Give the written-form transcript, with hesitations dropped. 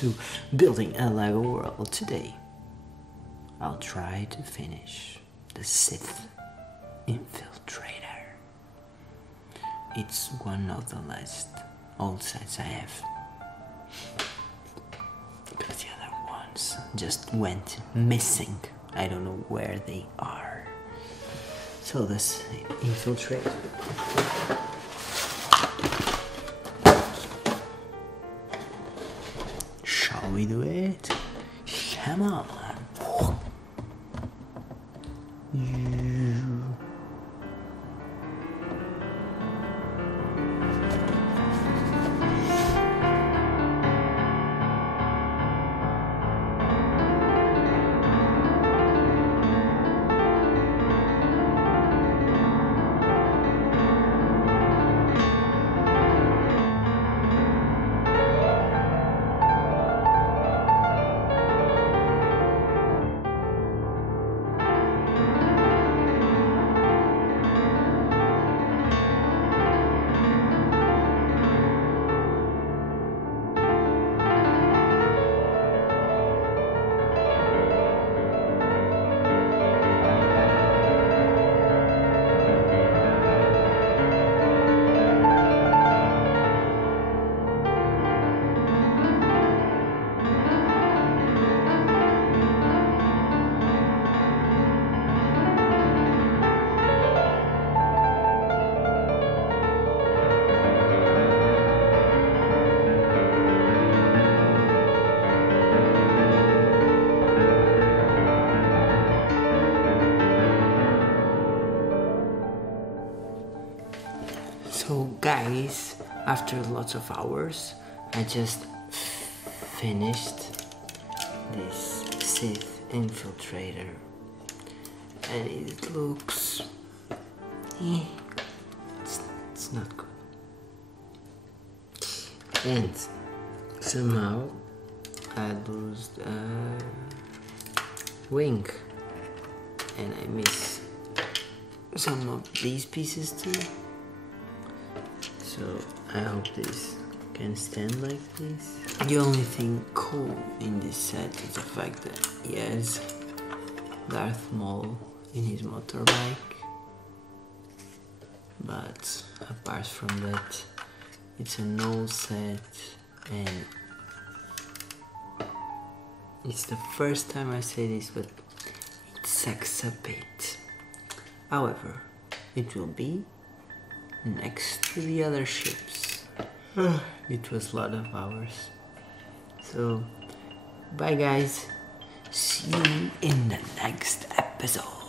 to building a Lego world. Today I'll try to finish the Sith Infiltrator. It's one of the last old sets I have, because the other ones just went missing. I don't know where they are. So this Infiltrator. Shall we do it? Come on. So guys, after lots of hours, I just finished this Sith Infiltrator, and it looks... it's not good. And somehow I lost a wing, and I miss some of these pieces too. So I hope this can stand like this. The only thing cool in this set is the fact that he has Darth Maul in his motorbike. But apart from that, it's an old set, and it's the first time I say this, but it sucks a bit. However, it will be next to the other ships. It was a lot of hours. So bye guys, see you in the next episode.